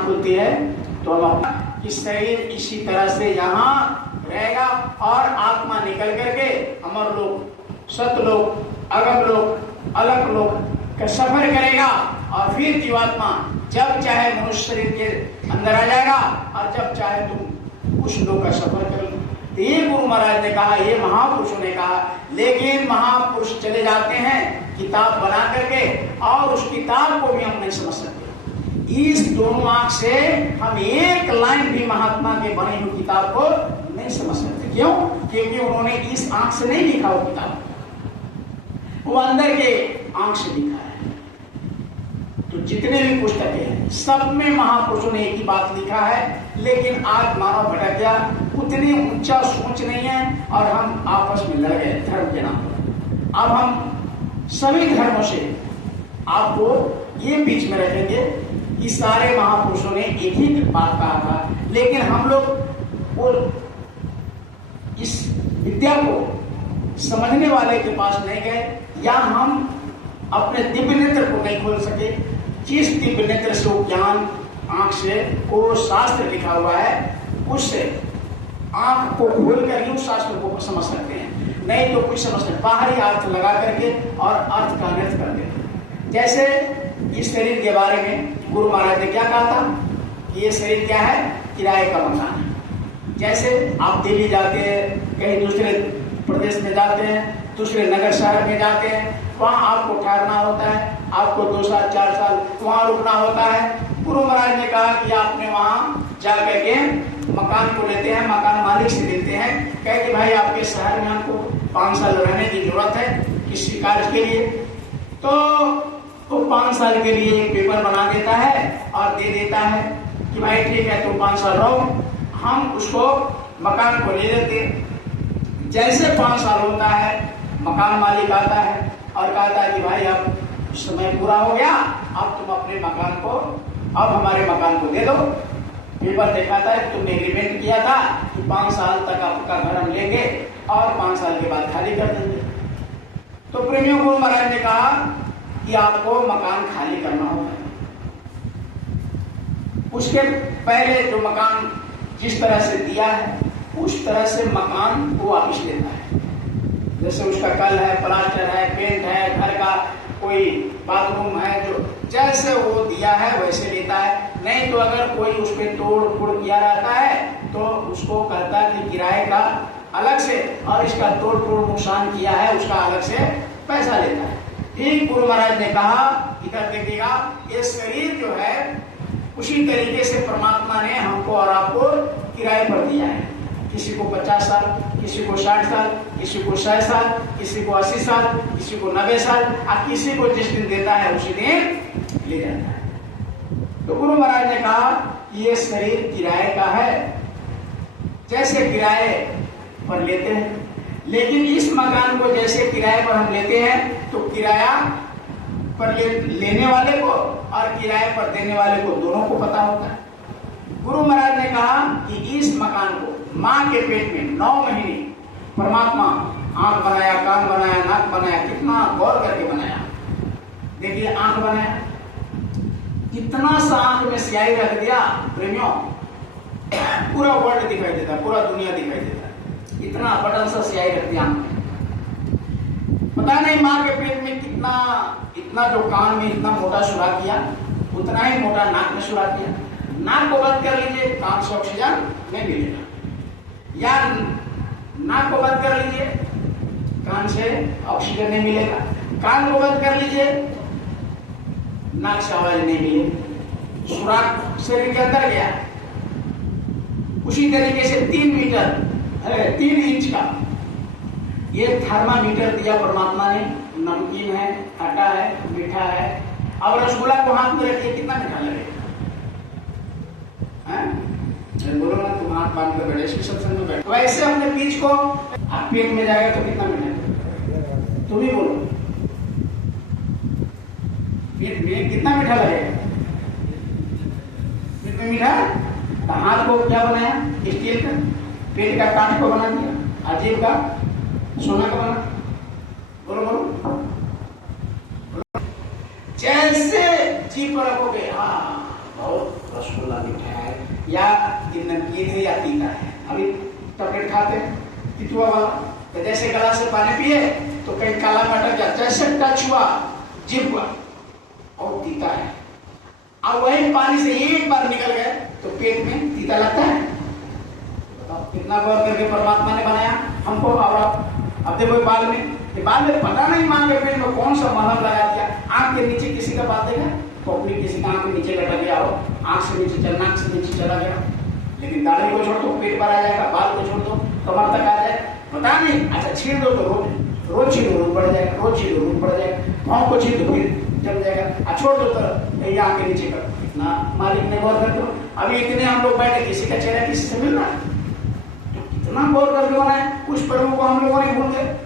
आंख खुलती है तो हम अपना कि शरीर इसी तरह से यहाँ रहेगा और आत्मा निकल करके अमर लोक, सतलोक, अगम लोक, अलग लोक का सफर करेगा और फिर जीवात्मा जब चाहे मनुष्य शरीर के अंदर आ जाएगा और जब चाहे तुम उस लोक का सफर कर लो। तो ये गुरु महाराज ने कहा, ये महापुरुषों ने कहा। लेकिन महापुरुष चले जाते हैं किताब बना करके और उस किताब को भी हम नहीं समझ सकते। इस दोनों आंख से हम एक लाइन भी महात्मा के बनी हुई किताब को नहीं समझ सकते। क्यों? क्योंकि उन्होंने इस आंख से नहीं लिखा वो किताब, वो अंदर के आंख से लिखा है। तो जितने भी पुस्तकें हैं सब में महापुरुषों ने एक ही बात लिखा है, लेकिन आज मानव भटक गया, उतनी ऊंचा सोच नहीं है और हम आपस में लड़ गए धर्म के नाम पर। अब हम सभी धर्मों से आपको ये बीच में रखेंगे कि सारे महापुरुषों ने एक ही बात कहा था, लेकिन हम लोग वो इस विद्या को समझने वाले के पास नहीं गए, या हम अपने दिव्य नेत्र को नहीं खोल सके। जिस दिव्य नेत्र से वो ज्ञान आंख से वो शास्त्र लिखा हुआ है, उससे आंख को खोल कर ही उस शास्त्र को समझ सकते हैं, नहीं तो कुछ समझ नहीं। बाहरी अर्थ लगा करके और अर्थ का अनर्थ कर देते हैं। जैसे इस शरीर के बारे में गुरु महाराज ने क्या कहा था, ये शरीर क्या है, किराए का मकान है। जैसे आप दिल्ली जाते हैं, कहीं दूसरे प्रदेश में जाते हैं, दूसरे नगर शहर में जाते हैं, वहाँ आपको ठहरना होता है, आपको 2 साल 4 साल वहाँ रुकना होता है। गुरु महाराज ने कहा कि आपने वहाँ जा करके मकान को लेते हैं, मकान मालिक से लेते हैं, कहे कि भाई आपके शहर में हमको 5 साल रहने की जरूरत है किसी कार्य के लिए। तो वो 5 साल के लिए एक पेपर बना देता है और दे देता है कि भाई ठीक है तुम 5 साल रहो, हम उसको मकान को ले लेते। जैसे 5 साल होता है, मकान मालिक आता है और कहता है कि भाई अब समय पूरा हो गया, अब तुम अपने मकान को, अब हमारे मकान को दे दो। पेपर दिखाता है तुमने एग्रीमेंट किया था कि 5 साल तक आपका घर हम लेंगे और 5 साल के बाद खाली कर देंगे। तो प्रेमियों को महाराज ने कहा कि आपको मकान खाली करना होगा। उसके पहले जो मकान जिस तरह से दिया है उस तरह से मकान वो वापिस लेता है। जैसे उसका कल है, प्लास्टर है, पेंट है, घर का कोई बाथरूम है, जो जैसे वो दिया है वैसे लेता है। नहीं तो अगर कोई उस पर तोड़ फोड़ किया रहता है तो उसको कहता है कि किराए का अलग से, और इसका तोड़ फोड़ नुकसान किया है उसका अलग से पैसा लेता है। ठीक गुरु महाराज ने कहा, इधर देखिएगा, ये शरीर जो है उसी तरीके से परमात्मा ने हमको और आपको किराए पर दिया है। किसी को 50 साल, किसी को 60 साल, किसी को 100 साल, किसी को 80 साल, किसी को 90 साल, और किसी को जिस दिन देता है उसी दिन ले जाता है। तो गुरु महाराज ने कहा ये शरीर किराए का है, जैसे किराए पर लेते हैं, लेकिन इस मकान को जैसे किराए पर हम लेते हैं तो किराया पर लेने वाले को और किराए पर देने वाले को दोनों को पता होता है। गुरु महाराज ने कहा कि इस मकान को माँ के पेट में 9 महीने परमात्मा आंख बनाया, कान बनाया, नाक बनाया, कितना गौर करके बनाया। देखिए आंख बनाया, कितना सा आंख में स्याही रख दिया प्रेमियों, पूरा वर्ल्ड दिखाई देता, पूरा दुनिया दिखाई देता, इतना बड़ा सा स्याही रख दिया आंख में। पता नहीं माँ के पेट में कितना, इतना जो कान में इतना मोटा सुराख किया, उतना ही मोटा नाक में सुराख किया। नाक को बंद कर लीजिए, कान से ऑक्सीजन नहीं मिलेगा, या नाक को बंद कर लीजिए, कान से ऑक्सीजन नहीं मिलेगा। कान को बंद कर लीजिए, नाक से आवाज नहीं मिलेगी। सुराख शरीर के अंदर गया। उसी तरीके से 3 मीटर 3 इंच का ये थर्मामीटर दिया परमात्मा ने। नमकीन है, खट्टा है, मीठा है। अब रसगुल्ला को हाथ में रखिए, कितना मीठा लगेगा? बोलो ना, तुम हाथ बांध कर बैठे, इसके सत्संग में बैठो। वैसे अपने बीज को आप पेट में जाएगा तो कितना मीठा, तुम ही बोलो, पेट में कितना मीठा लगेगा? पेट में मीठा। तो हाथ को क्या बनाया? स्टील का। पेट का कांच को बना दिया, अजीब का सोना का बना। बोलो बोलो, जैसे जी पर रखोगे, हाँ बहुत रसगुल्ला मिठाई है, या ये नमकीन है या तीता है। अभी टैबलेट खाते हैं तितुआ वाला, तो जैसे गला से पानी पिए तो कहीं काला मटक जाता, जैसे टच हुआ जिभ हुआ और तीता है। अब वही पानी से एक बार निकल गए तो पेट में तीता लगता है। बताओ कितना गौर करके परमात्मा ने बनाया हमको। और अब देखो बाल में पता नहीं मांगे पेट में कौन सा मलहम लगा दिया। आंख के नीचे किसी का बात देखा, पोपड़ी किसी का आंख के नीचे लटक गया हो, आंख से नीचे चलना, आंख से नीचे चला गया। लेकिन दाढ़ी को छोड़ दो पेट पर आ जाएगा, बाल को छोड़ दो कमर तक आ जाए, पता नहीं। अच्छा छीड़ दो तो रोज छीड़ो रोज बढ़ जाएगा, रोज छीड़ो रोज बढ़ जाएगा, पाँव को छीड़ दो फिर चल जाएगा, छोड़ दो तो ये आंख के नीचे कर। इतना मालिक ने गौर कर दो। अभी इतने हम लोग बैठे, किसी का चेहरा किसी से मिल रहा है, तो कितना गौर कर लोगों ने, कुछ पर्वों को हम लोगों ने भूल गए।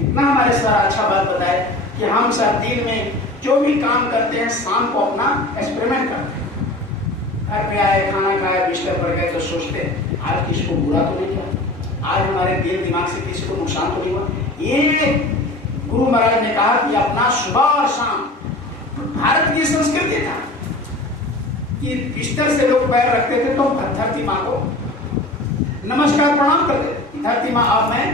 इतना हमारे सर अच्छा बात बताए कि हम सब दिन में जो भी काम करते हैं शाम को अपना एक्सपेरिमेंट करते हैं। घर पे आए, खाना खाए, बिस्तर पर गए तो सोचते हैं आज किसी को बुरा तो नहीं किया, आज हमारे दिल दिमाग से किसी को नुकसान तो नहीं हुआ। ये गुरु महाराज ने कहा कि अपना सुबह और शाम, भारत की संस्कृति था कि बिस्तर से लोग पैर रखते थे तो धरती माँ को नमस्कार प्रणाम करते थे, धरती माँ अब मैं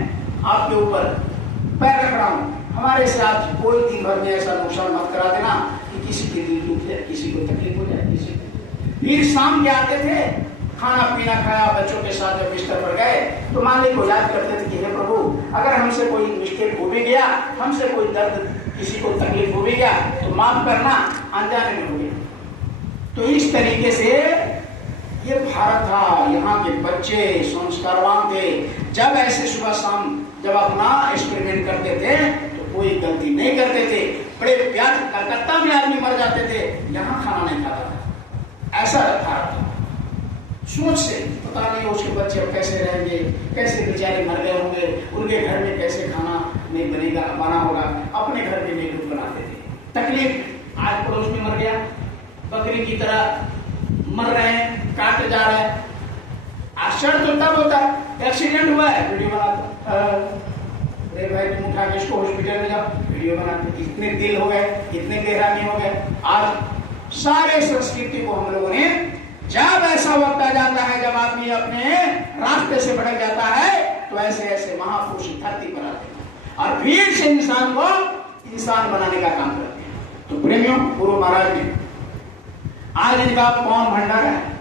आपके ऊपर पैर रख रहा हूं। हमारे से आज कोई दिन भर में ऐसा नुकसान मत करा देना कि किसी के दिल दुख जाए, किसी को तकलीफ हो जाए, किसी को। फिर शाम के आते थे, खाना पीना खाया, बच्चों के साथ जब बिस्तर पर गए तो मालिक को याद करते थे कि हे प्रभु अगर हमसे कोई मिस्टेक हो भी गया, हमसे कोई दर्द, किसी को तकलीफ हो भी गया तो माफ करना, अनजाने में हो गया। तो इस तरीके से ये भारत था, यहाँ के बच्चे संस्कारवान थे। जब ऐसे सुबह शाम जब अपना एक्सपेरिमेंट करते थे तो कोई गलती नहीं करते थे। बड़े प्यार, कलकत्ता में आदमी मर जाते थे, यहाँ खाना नहीं खाता था, ऐसा भारत था। सोच से पता नहीं उसके बच्चे अब कैसे रहेंगे, कैसे बेचारे मर गए होंगे, उनके घर में कैसे खाना नहीं बनेगा, बना होगा, अपने घर में नहीं बनाते थे। तकलीफ, आज पड़ोस में मर गया, बकरी की तरह मर रहे हैं, काटे जा रहे हैं। आश्चर्य तो तब होता है एक्सीडेंट हुआ है, वीडियो बनाते, अरे भाई तुम उठा के इसको हॉस्पिटल में जाओ, वीडियो बनाते। इतने दिल हो गए, इतने बेरामी हो गए। आज सारे संस्कृति को हम लोगों ने, जब ऐसा वक्त आ जाता है जब आदमी अपने रास्ते से भटक जाता है तो ऐसे ऐसे महापुरुष धरती पर आते हैं और फिर से इंसान को इंसान बनाने का काम करते हैं। तो प्रेमियों, गुरु महाराज ने आज इनका कौन भंडारा है,